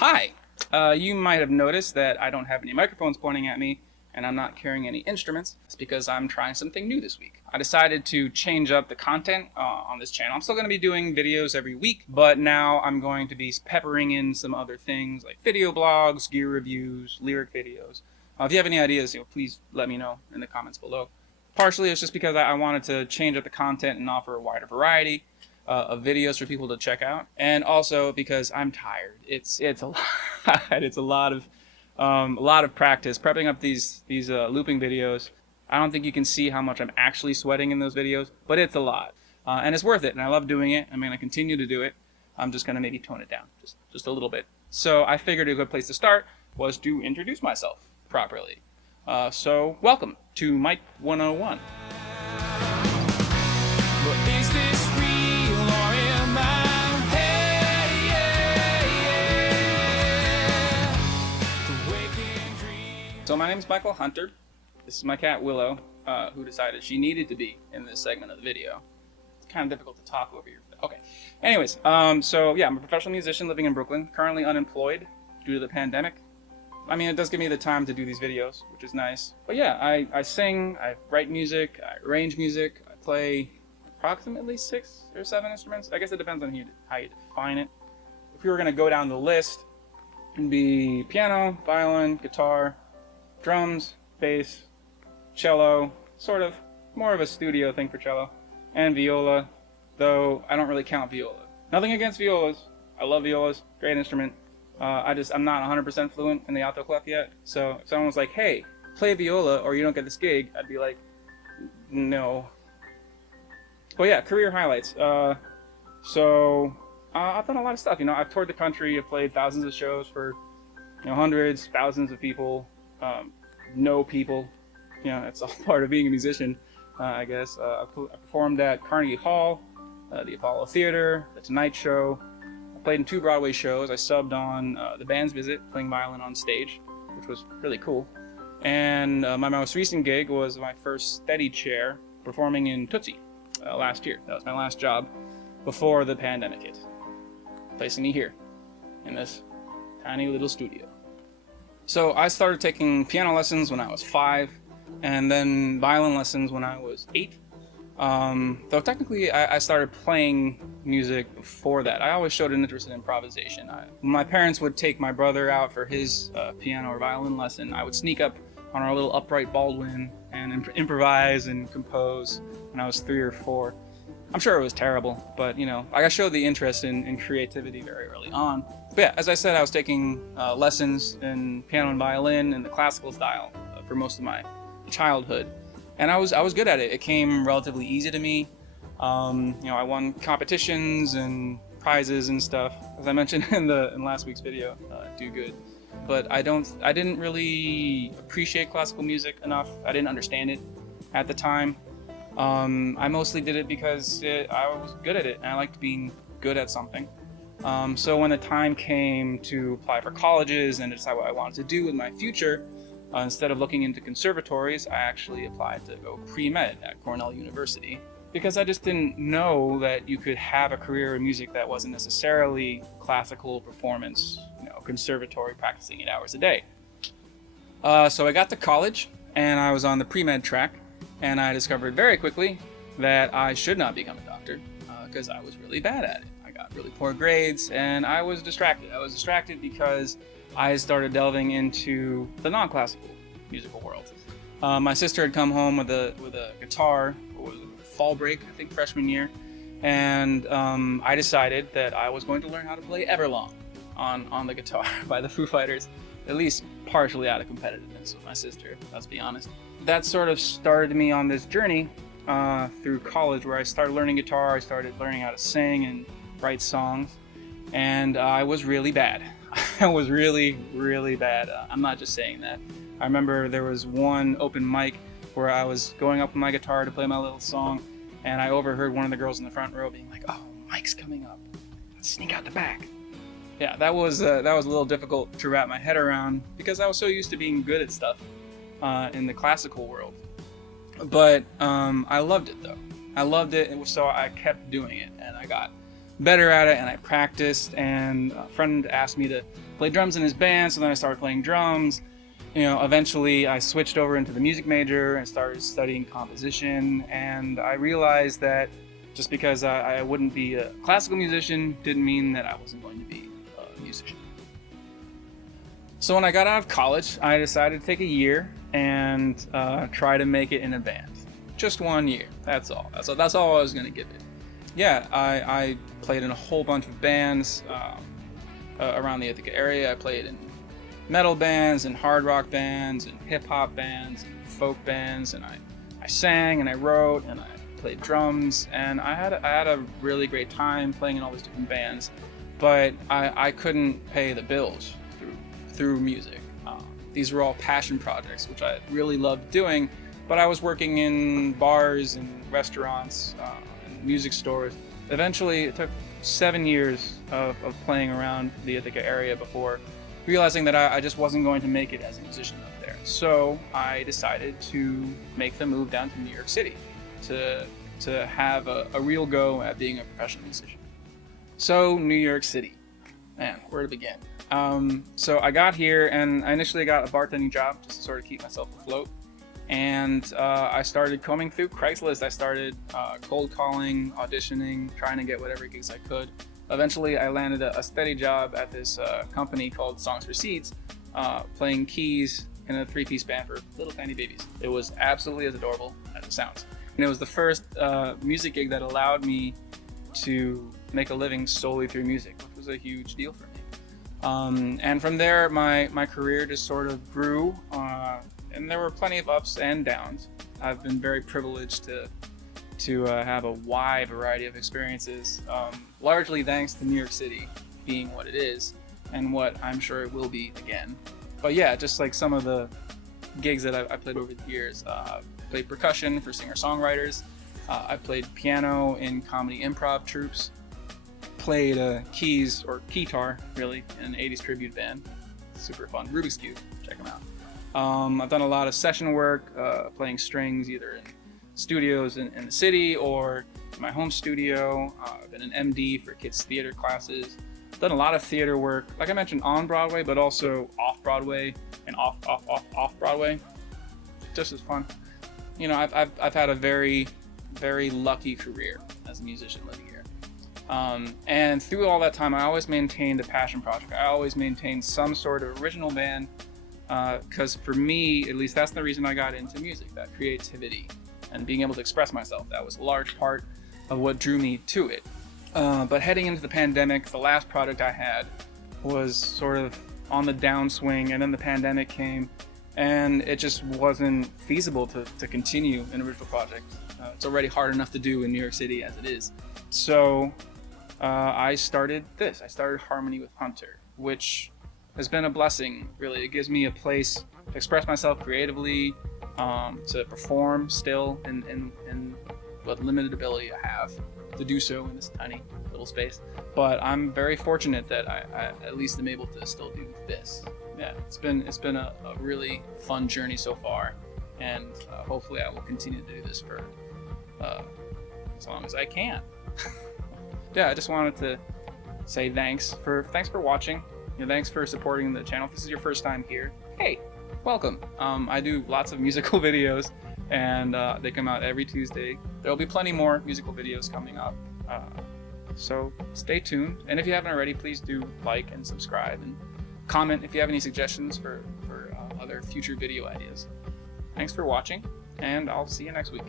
Hi! You might have noticed that I don't have any microphones pointing at me and I'm not carrying any instruments. It's because I'm trying something new this week. I decided to change up the content on this channel. I'm still going to be doing videos every week, but now I'm going to be peppering in some other things like video blogs, gear reviews, lyric videos. If you have any ideas, please let me know in the comments below. Partially, it's just because I wanted to change up the content and offer a wider variety of videos for people to check out, and also because I'm tired. It's a lot. It's a lot of practice prepping up these looping videos. I don't think you can see how much I'm actually sweating in those videos, but it's a lot, and it's worth it. And I love doing it. I'm going to continue to do it. I'm just going to maybe tone it down just a little bit. So I figured a good place to start was to introduce myself properly. So welcome to Mike 101. But is this real or am I? The waking dream. So my name is Michael Hunter. This is my cat Willow, who decided she needed to be in this segment of the video. It's kind of difficult to talk over your. Okay. Anyways, so yeah, I'm a professional musician living in Brooklyn, currently unemployed due to the pandemic. I mean, it does give me the time to do these videos, which is nice. But yeah, I sing, I write music, I arrange music, I play approximately 6 or 7 instruments. I guess it depends on how you define it. If we were going to go down the list, it'd be piano, violin, guitar, drums, bass, cello, sort of, more of a studio thing for cello, and viola, though I don't really count viola. Nothing against violas. I love violas, great instrument. I'm not 100% fluent in the alto clef yet, so if someone was like, hey, play viola or you don't get this gig, I'd be like, no. But yeah, career highlights. So I've done a lot of stuff. I've toured the country. I've played thousands of shows for hundreds, thousands of people, no people. It's all part of being a musician, I guess. I performed at Carnegie Hall, the Apollo Theater, the Tonight Show. I played in 2 Broadway shows. I subbed on The Band's Visit, playing violin on stage, which was really cool. And my most recent gig was my first steady chair performing in Tootsie last year. That was my last job before the pandemic hit, placing me here in this tiny little studio. So I started taking piano lessons when I was 5, and then violin lessons when I was 8. Though technically I started playing music before that. I always showed an interest in improvisation. My parents would take my brother out for his piano or violin lesson. I would sneak up on our little upright Baldwin and improvise and compose when I was 3 or 4. I'm sure it was terrible, but I showed the interest in creativity very early on. But yeah, as I said, I was taking lessons in piano and violin in the classical style for most of my childhood. And I was good at it. It came relatively easy to me. I won competitions and prizes and stuff. As I mentioned in last week's video, do good. But I didn't really appreciate classical music enough. I didn't understand it at the time. I mostly did it because I was good at it and I liked being good at something. So when the time came to apply for colleges and decide what I wanted to do with my future, instead of looking into conservatories, I actually applied to go pre-med at Cornell University because I just didn't know that you could have a career in music that wasn't necessarily classical performance, conservatory practicing 8 hours a day. So I got to college and I was on the pre-med track, and I discovered very quickly that I should not become a doctor because I was really bad at it. I got really poor grades and I was distracted. I was distracted because I started delving into the non-classical musical world. My sister had come home with a guitar, or fall break, I think freshman year, and I decided that I was going to learn how to play Everlong on the guitar by the Foo Fighters, at least partially out of competitiveness with my sister, let's be honest. That sort of started me on this journey through college where I started learning guitar, I started learning how to sing and write songs, and I was really bad. I was really, really bad. I'm not just saying that. I remember there was one open mic where I was going up with my guitar to play my little song, and I overheard one of the girls in the front row being like, "Oh, Mike's coming up. Let's sneak out the back." Yeah, that was a little difficult to wrap my head around because I was so used to being good at stuff in the classical world. But I loved it though. I loved it, and so I kept doing it, and I got better at it, and I practiced, and a friend asked me to play drums in his band, so then I started playing drums. Eventually I switched over into the music major and started studying composition, and I realized that just because I wouldn't be a classical musician didn't mean that I wasn't going to be a musician. So when I got out of college, I decided to take a year and try to make it in a band. Just 1 year, that's all. That's all I was going to give it. Yeah, I played in a whole bunch of bands around the Ithaca area. I played in metal bands and hard rock bands and hip hop bands and folk bands, and I sang and I wrote and I played drums, and I had a really great time playing in all these different bands, but I couldn't pay the bills through music. These were all passion projects, which I really loved doing, but I was working in bars and restaurants and music stores. Eventually, it took 7 years of playing around the Ithaca area before realizing that I just wasn't going to make it as a musician up there. So I decided to make the move down to New York City to have a real go at being a professional musician. So New York City, man, where to begin? So I got here and I initially got a bartending job just to sort of keep myself afloat. And I started combing through Craigslist. I started cold calling, auditioning, trying to get whatever gigs I could. Eventually, I landed a steady job at this company called Songs for Seeds, playing keys in a 3-piece band for little tiny babies. It was absolutely as adorable as it sounds. And it was the first music gig that allowed me to make a living solely through music, which was a huge deal for me. And from there, my career just sort of grew, and there were plenty of ups and downs. I've been very privileged to have a wide variety of experiences, largely thanks to New York City being what it is and what I'm sure it will be again. But yeah, just like some of the gigs that I played over the years. Played percussion for singer-songwriters. I played piano in comedy improv troupes. Played keys, or guitar really, in an 80s tribute band. Super fun. Rubik's Cube, check them out. I've done a lot of session work, playing strings either in studios in the city or in my home studio. I've been an MD for kids' theater classes. Done a lot of theater work, like I mentioned, on Broadway, but also off Broadway and off Broadway. Just as fun. I've had a very, very lucky career as a musician living here. And through all that time, I always maintained a passion project. I always maintained some sort of original band, because for me, at least, that's the reason I got into music, that creativity and being able to express myself. That was a large part of what drew me to it. But heading into the pandemic, the last project I had was sort of on the downswing, and then the pandemic came, and it just wasn't feasible to continue an original project. It's already hard enough to do in New York City as it is. So I started this. I started Harmony with Hunter, which has been a blessing, really. It gives me a place to express myself creatively, to perform still in what limited ability I have to do so in this tiny little space. But I'm very fortunate that I at least am able to still do this. Yeah, it's been a really fun journey so far, and hopefully I will continue to do this for as long as I can. Yeah, I just wanted to say thanks for watching. Thanks for supporting the channel. If this is your first time here, hey, welcome. I do lots of musical videos, and they come out every Tuesday. There'll be plenty more musical videos coming up, so stay tuned. And if you haven't already, please do like and subscribe and comment if you have any suggestions for other future video ideas. Thanks for watching, and I'll see you next week.